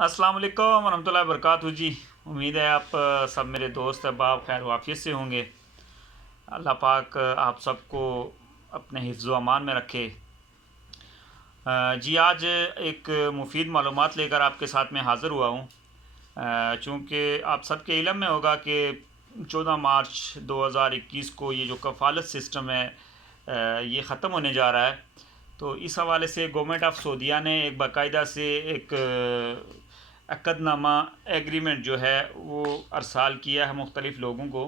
अस्सलाम वालेकुम वरहमतुल्लाहि वबरकातुहू जी। उम्मीद है आप सब मेरे दोस्त अहबाब खैर वाफियत से होंगे। अल्लाह पाक आप सबको अपने हिफ्ज़ अमान में रखे। जी आज एक मुफीद मालूमात लेकर आपके साथ में हाज़िर हुआ हूँ। चूँकि आप सबके इल्म में होगा कि 14 मार्च 2021 को ये जो कफ़ालत सिस्टम है ये ख़त्म होने जा रहा है। तो इस हवाले से गवर्नमेंट ऑफ सऊदीया ने एक बाकायदा से एक अक़दनामा एग्रीमेंट जो है वो अरसाल किया है मुख्तलिफ़ लोगों को।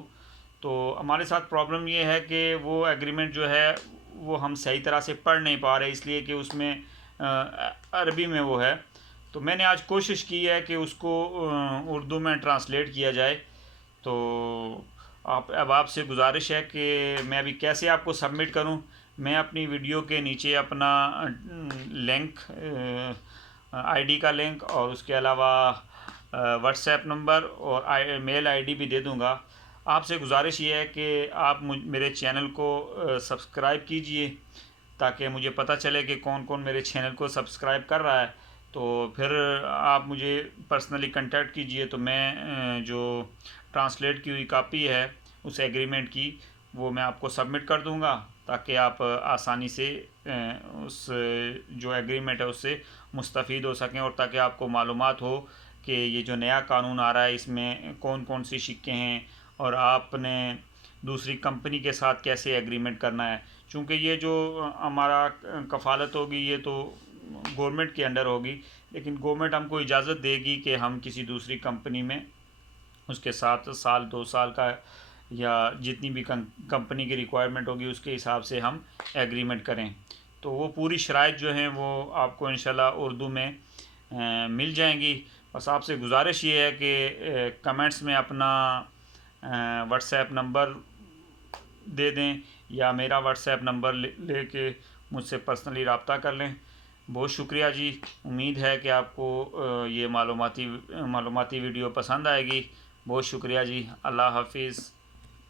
तो हमारे साथ प्रॉब्लम ये है कि वो एग्रीमेंट जो है वो हम सही तरह से पढ़ नहीं पा रहे, इसलिए कि उसमें अरबी में वो है। तो मैंने आज कोशिश की है कि उसको उर्दू में ट्रांसलेट किया जाए। तो अब आपसे गुजारिश है कि मैं अभी कैसे आपको सबमिट करूं। मैं अपनी वीडियो के नीचे अपना लिंक आईडी का लिंक और उसके अलावा व्हाट्सएप नंबर और मेल आईडी भी दे दूंगा। आपसे गुजारिश ये है कि आप मेरे चैनल को सब्सक्राइब कीजिए ताकि मुझे पता चले कि कौन कौन मेरे चैनल को सब्सक्राइब कर रहा है। तो फिर आप मुझे पर्सनली कांटेक्ट कीजिए, तो मैं जो ट्रांसलेट की हुई कापी है उस एग्रीमेंट की वो मैं आपको सबमिट कर दूंगा ताकि आप आसानी से उस जो एग्रीमेंट है उससे मुस्तफ़ीद हो सकें, और ताकि आपको मालूमात हो कि ये जो नया कानून आ रहा है इसमें कौन कौन सी शिक्के हैं और आपने दूसरी कंपनी के साथ कैसे एग्रीमेंट करना है। चूँकि ये जो हमारा कफ़ालत होगी ये तो गवर्नमेंट के अंडर होगी, लेकिन गवर्नमेंट हमको इजाज़त देगी कि हम किसी दूसरी कंपनी में उसके साथ साल 2 साल का या जितनी भी कंपनी की रिक्वायरमेंट होगी उसके हिसाब से हम एग्रीमेंट करें। तो वो पूरी शराइत जो हैं वो आपको इंशाल्लाह उर्दू में मिल जाएंगी। बस आपसे गुजारिश ये है कि कमेंट्स में अपना व्हाट्सएप नंबर दे दें या मेरा व्हाट्सएप नंबर लेके मुझसे पर्सनली रब्ता कर लें। बहुत शुक्रिया जी। उम्मीद है कि आपको ये मालूमाती वीडियो पसंद आएगी। बहुत शुक्रिया जी। अल्लाह हाफिज़।